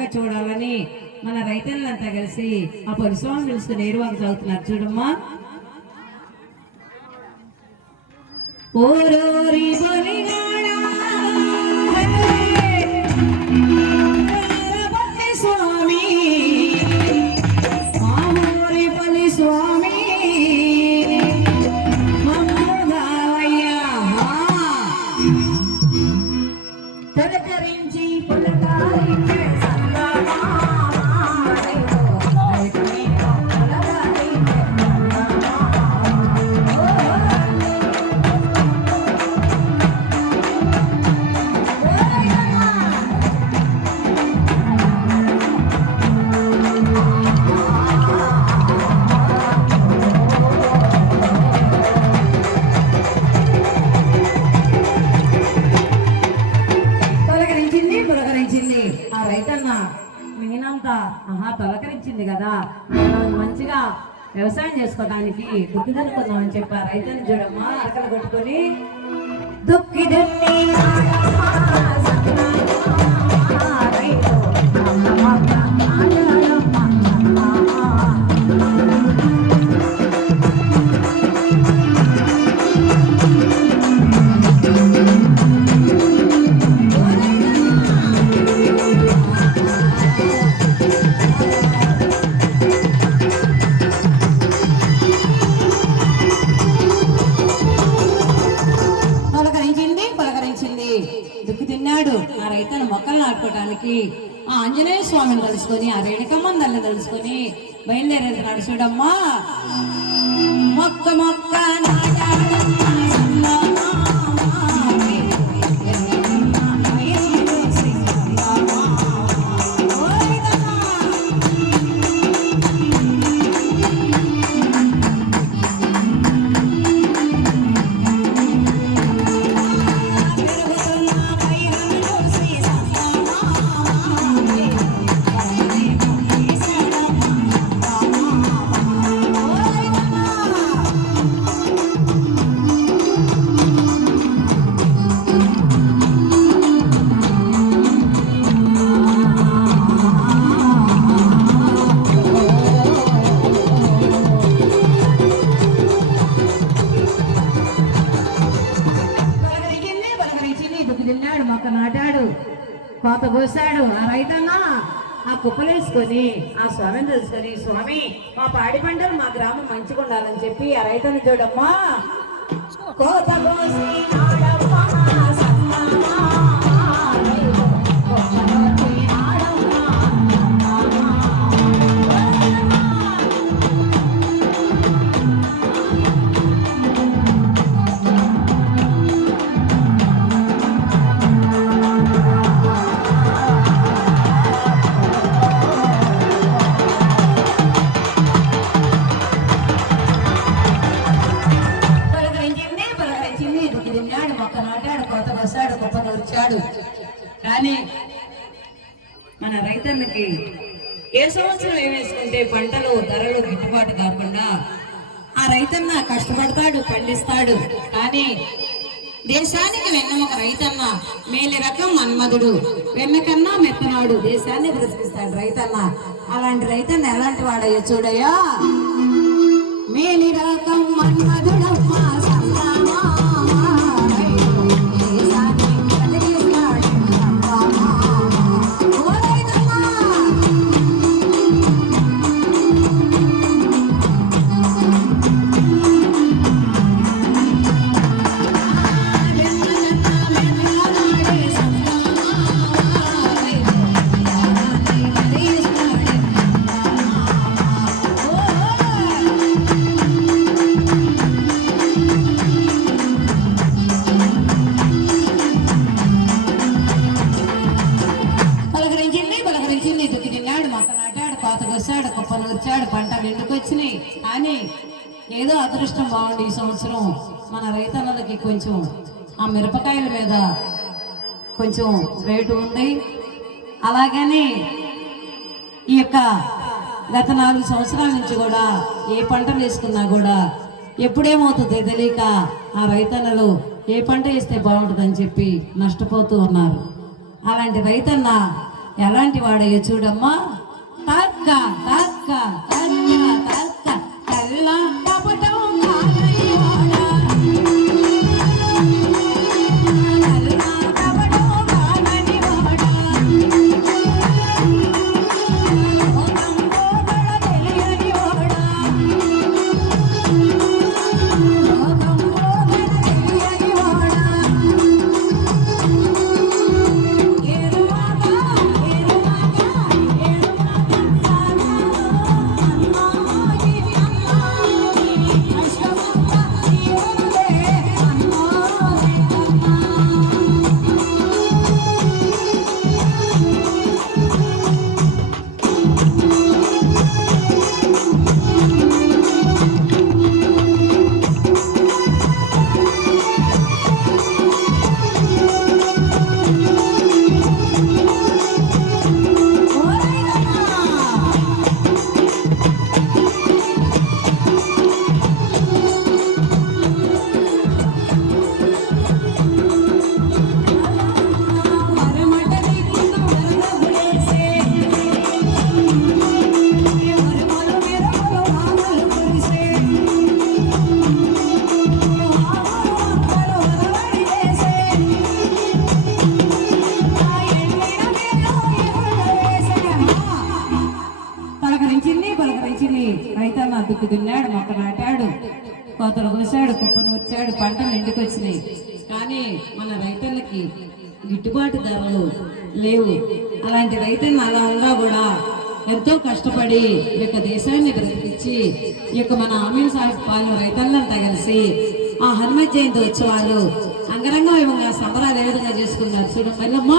చక్కగా చూడాలని మన రైతులంతా కలిసి ఆ పరిశ్రమం పిలుచుకుని ఏరువాకు చదువుతున్నారు. చూడమ్మా. ఓరోరి స్వామి మామూరి పల్లి స్వామి తొలకరించి పులకారించే తొలకరించింది కదా, మంచిగా వ్యవసాయం చేసుకోవడానికి దుక్కి దున్నుకుందామని చెప్పారు. రైతుని చూడమ్మా, అరకలు కొట్టుకొని దుక్కి దున్ని ఆ రైతను మొక్కలు నాటుకోవడానికి ఆ ఆంజనేయ స్వామిని తలుసుకొని ఆ రేణుకమ్మని తల్లి తలుసుకొని బయలుదేరేది. చూడమ్మా. మొక్క మొక్క కోత పోసాడు. ఆ రైతన్నా ఆ కుప్పలేసుకొని ఆ స్వామిని తెలుసుకొని, స్వామి మా పాడి పంటలు మా గ్రామం మంచిగా ఉండాలని చెప్పి ఆ రైతుని చూడమ్మా. కోత పోసి కానీ మన రైతన్నకి ఏ సంవత్సరం ఏమేసుకుంటే పంటలు ధరలు గిట్టుబాటు కాకుండా ఆ రైతన్న కష్టపడతాడు, పండిస్తాడు. కానీ దేశానికి వెన్నెముక రైతన్న, మేలి రకం మన్మధుడు, వెన్నకన్నా మెత్తనాడు, దేశాన్ని బ్రతికిస్తాడు రైతన్న. అలాంటి రైతన్న ఎలాంటి వాడయ్యో చూడయ్యా. మేలి రకం మన్మధుడమ్మా కుప్పలు వచ్చాడు, పంటలు ఎండుకొచ్చినాయి. కానీ ఏదో అదృష్టం బాగుంది ఈ సంవత్సరం మన రైతన్నలకి కొంచెం ఆ మిరపకాయల మీద కొంచెం రేటు ఉంది. అలాగని ఈ యొక్క గత 4 సంవత్సరాల నుంచి కూడా ఏ పంటలు వేసుకున్నా కూడా ఎప్పుడేమవుతుందో తెలియక ఆ రైతన్నలు ఏ పంట వేస్తే బాగుంటుందని చెప్పి నష్టపోతూ ఉన్నారు. అలాంటి రైతన్న ఎలాంటి వాడయ్యో చూడమ్మా. తక్క తక్క తక్క తక్క తెల్ల కపటం కాదని వాడా, తెల్ల కపటం కాదని వాడా, లోకం పోగడ తెలియని వాడా, లోకం పోగడ తెలియని వాడా. ఏరువాగా ఏరువాగా ఏరువాగా సాగా అమ్మాయి అమ్మాయి అష్టమంతా జీవనదే అమ్మాయి అమ్మాయి. పలకరించింది రైతన్న దుక్కు దున్నాడు, మొక్క నాటాడు, కోతలు కోసాడు, కుప్పను వచ్చాడు, పంటలు ఎండుకొచ్చినాయి. కానీ మన రైతన్నకి గిట్టుబాటు ధరలు లేవు. అలాంటి రైతన్న అలా ఉన్నా కూడా ఎంతో కష్టపడి ఈ యొక్క దేశాన్ని బ్రతికించి ఈ యొక్క మన అమీన్ సాహిబ్ పాలెం రైతన్నంతా కలిసి ఆ హనుమత్ జయంతి ఉత్సవాలు అంగరంగ వైభవంగా సంబరాలు ఏ విధంగా చేసుకున్నారు చూడండి. మళ్ళమ్మా